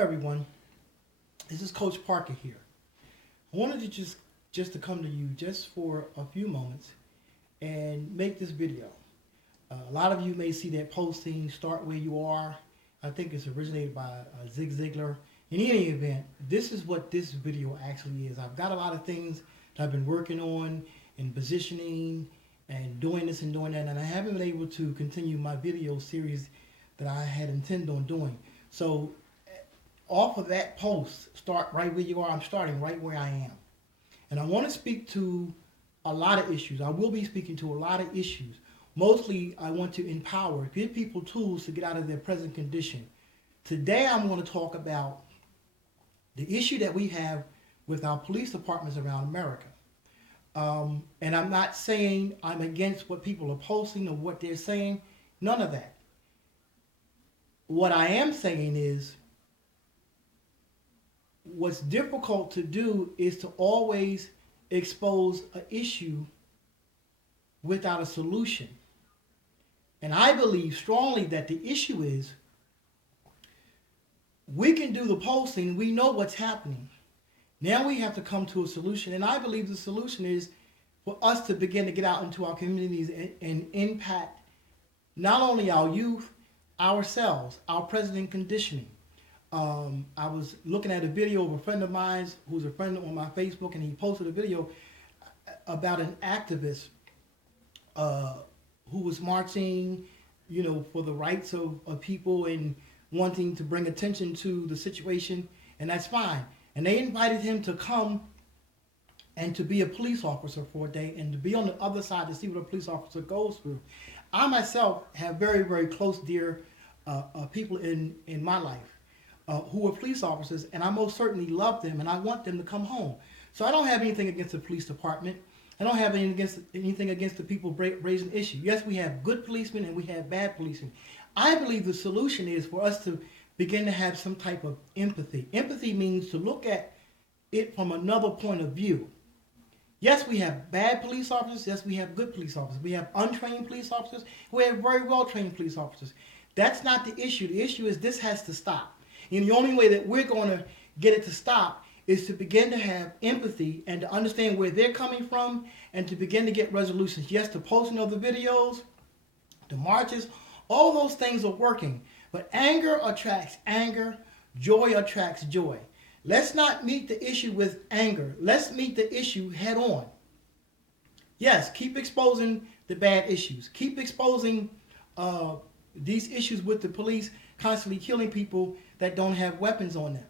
everyone. This is Coach Parker here. I wanted to just to come to you just for a few moments and make this video. A lot of you may see that posting, Start Where You Are. I think it's originated by Zig Ziglar. In any event, this is what this video actually is. I've got a lot of things that I've been working on and positioning and doing this and doing that, and I haven't been able to continue my video series that I had intended on doing. So off of that post, Start Right Where You Are, I'm starting right where I am. And I want to speak to a lot of issues. I will be speaking to a lot of issues. Mostly, I want to empower, give people tools to get out of their present condition. Today, I'm going to talk about the issue that we have with our police departments around America. And I'm not saying I'm against what people are posting or what they're saying. None of that. What I am saying is, what's difficult to do is to always expose an issue without a solution. And I believe strongly that the issue is we can do the posting, we know what's happening. Now we have to come to a solution. And I believe the solution is for us to begin to get out into our communities and impact not only our youth, ourselves, our present conditioning. I was looking at a video of a friend of mine who's a friend on my Facebook, and he posted a video about an activist who was marching, for the rights of people and wanting to bring attention to the situation, and that's fine. And they invited him to come and to be a police officer for a day and to be on the other side to see what a police officer goes through. I myself have very, very close, dear people in my life who are police officers, and I most certainly love them, and I want them to come home. So I don't have anything against the police department. I don't have anything against the people raising issues. Yes, we have good policemen and we have bad policemen. I believe the solution is for us to begin to have some type of empathy. Empathy means to look at it from another point of view. Yes, we have bad police officers. Yes, we have good police officers. We have untrained police officers. We have very well-trained police officers. That's not the issue. The issue is this has to stop. And the only way that we're going to get it to stop is to begin to have empathy and to understand where they're coming from and to begin to get resolutions. Yes, the posting of the videos, the marches, all those things are working. But anger attracts anger. Joy attracts joy. Let's not meet the issue with anger. Let's meet the issue head on. Yes, keep exposing the bad issues. Keep exposing these issues with the police constantly killing people that don't have weapons on them.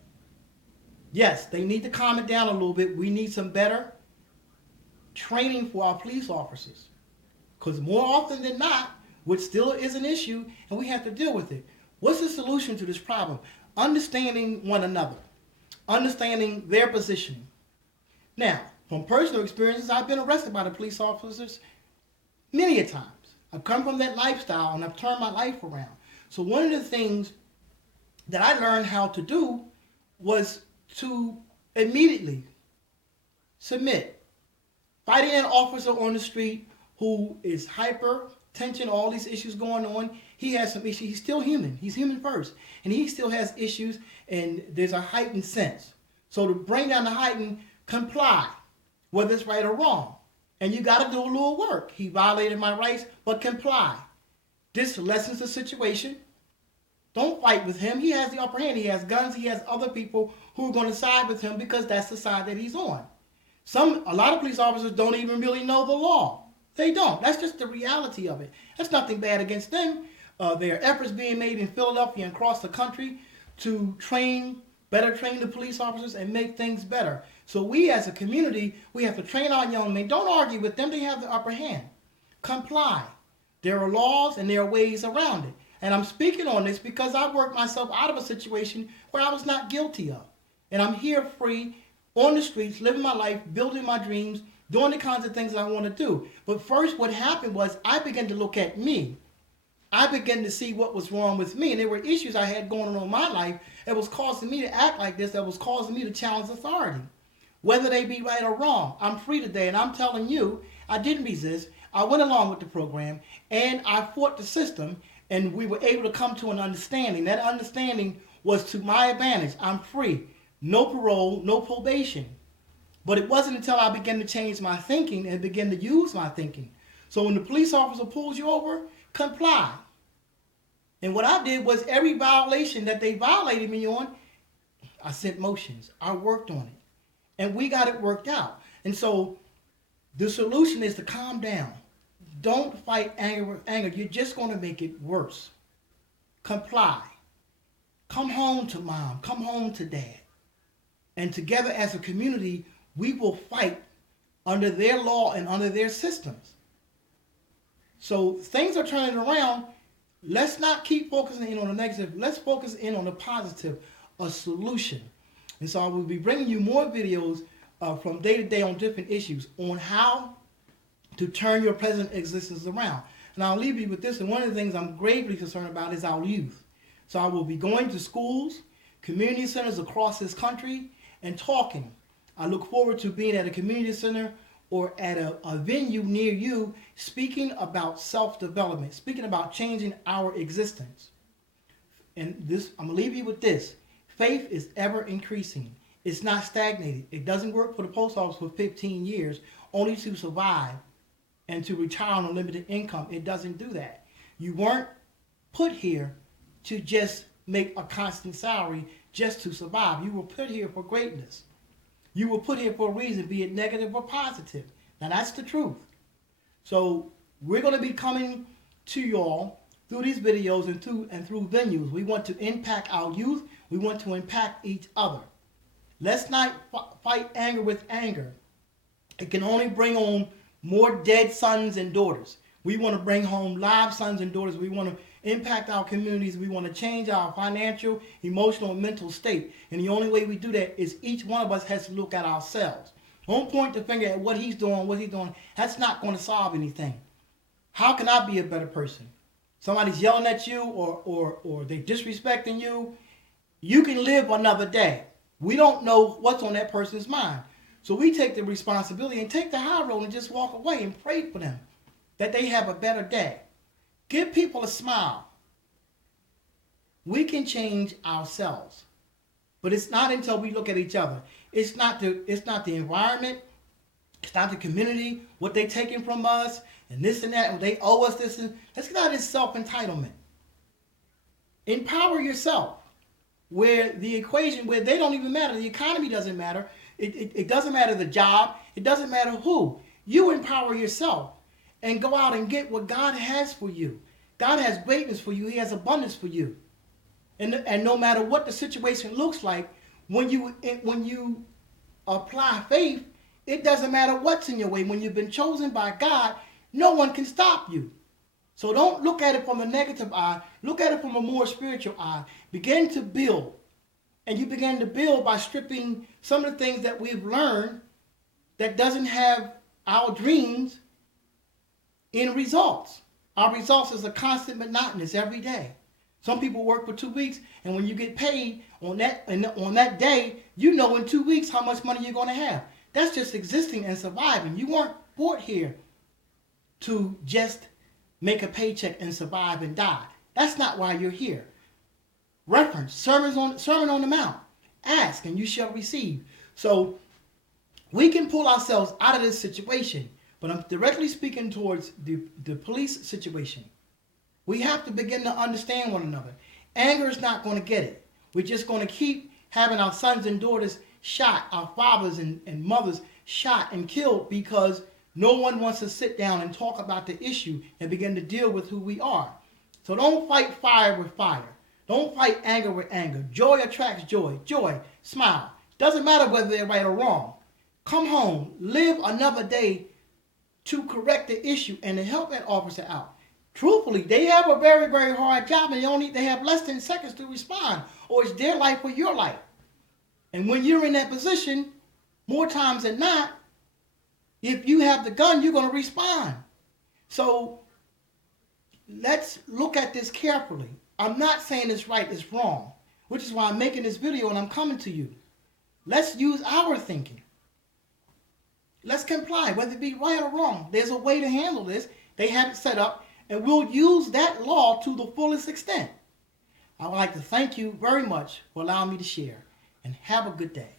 Yes, they need to calm it down a little bit. We need some better training for our police officers. Because more often than not, which still is an issue, and we have to deal with it. What's the solution to this problem? Understanding one another. Understanding their position. Now, from personal experiences, I've been arrested by the police officers many a times. I've come from that lifestyle and I've turned my life around. So one of the things that I learned how to do was to immediately submit. Fighting an officer on the street who is hypertension, all these issues going on, he has some issues. He's still human. He's human first. And he still has issues, and there's a heightened sense. So to bring down the heightened, comply, whether it's right or wrong. And you got to do a little work. He violated my rights, but comply. This lessens the situation. Don't fight with him. He has the upper hand. He has guns. He has other people who are going to side with him because that's the side that he's on. A lot of police officers don't even really know the law. They don't. That's just the reality of it. That's nothing bad against them. There are efforts being made in Philadelphia and across the country to better train the police officers and make things better. So we as a community, we have to train our young men. Don't argue with them. They have the upper hand. Comply. There are laws and there are ways around it. And I'm speaking on this because I worked myself out of a situation where I was not guilty of. And I'm here free, on the streets, living my life, building my dreams, doing the kinds of things that I want to do. But first what happened was I began to look at me. I began to see what was wrong with me. And there were issues I had going on in my life that was causing me to act like this, that was causing me to challenge authority. Whether they be right or wrong, I'm free today. And I'm telling you, I didn't resist. I went along with the program, and I fought the system, and we were able to come to an understanding. That understanding was to my advantage. I'm free. No parole, no probation. But it wasn't until I began to change my thinking and begin to use my thinking. So when the police officer pulls you over, comply. And what I did was every violation that they violated me on, I sent motions. I worked on it. And we got it worked out. And so the solution is to calm down. Don't fight anger with anger. You're just going to make it worse. Comply. Come home to mom. Come home to dad. And together as a community, we will fight under their law and under their systems. So things are turning around. Let's not keep focusing in on the negative. Let's focus in on the positive, a solution. And so I will be bringing you more videos from day to day on different issues on how to turn your present existence around. And I'll leave you with this. And one of the things I'm gravely concerned about is our youth. So I will be going to schools, community centers across this country and talking. I look forward to being at a community center or at a venue near you speaking about self-development, speaking about changing our existence. And this, I'm going to leave you with this. Faith is ever increasing. It's not stagnated. It doesn't work for the post office for 15 years only to survive and to retire on a limited income. It doesn't do that. You weren't put here to just make a constant salary just to survive. You were put here for greatness. You were put here for a reason, be it negative or positive. Now that's the truth. So we're going to be coming to y'all through these videos and through venues. We want to impact our youth. We want to impact each other. Let's not fight anger with anger. It can only bring on more dead sons and daughters. We want to bring home live sons and daughters. We want to impact our communities. We want to change our financial, emotional, and mental state. And the only way we do that is each one of us has to look at ourselves. Don't point the finger at what he's doing, That's not going to solve anything. How can I be a better person? Somebody's yelling at you or they disrespecting you. You can live another day. We don't know what's on that person's mind. So we take the responsibility and take the high road and just walk away and pray for them that they have a better day. Give people a smile. We can change ourselves. But it's not until we look at each other. It's not the environment. It's not the community, what they taking from us, and this and that, and they owe us this. Let's get out of this self-entitlement. Empower yourself. Where the equation, where they don't even matter. The economy doesn't matter. It doesn't matter the job. It doesn't matter who. You empower yourself and go out and get what God has for you. God has greatness for you. He has abundance for you. And no matter what the situation looks like, when you apply faith, it doesn't matter what's in your way. When you've been chosen by God, no one can stop you. So don't look at it from a negative eye. Look at it from a more spiritual eye. Begin to build. And you begin to build by stripping some of the things that we've learned that doesn't have our dreams in results. Our results is a constant monotonous every day. Some people work for 2 weeks, and when you get paid on that day, you know in 2 weeks how much money you're going to have. That's just existing and surviving. You weren't brought here to just make a paycheck and survive and die. That's not why you're here. Reference, Sermon on the Mount. Ask and you shall receive. So we can pull ourselves out of this situation, but I'm directly speaking towards the police situation. We have to begin to understand one another. Anger is not going to get it. We're just going to keep having our sons and daughters shot, our fathers and mothers shot and killed because no one wants to sit down and talk about the issue and begin to deal with who we are. So don't fight fire with fire. Don't fight anger with anger. Joy attracts joy. Joy, smile. Doesn't matter whether they're right or wrong. Come home, live another day to correct the issue and to help that officer out. Truthfully, they have a very, very hard job and they have less than seconds to respond, or it's their life or your life. And when you're in that position, more times than not, if you have the gun, you're going to respond. So let's look at this carefully. I'm not saying it's right, it's wrong, which is why I'm making this video and I'm coming to you. Let's use our thinking. Let's comply, whether it be right or wrong. There's a way to handle this. They have it set up, and we'll use that law to the fullest extent. I would like to thank you very much for allowing me to share, and have a good day.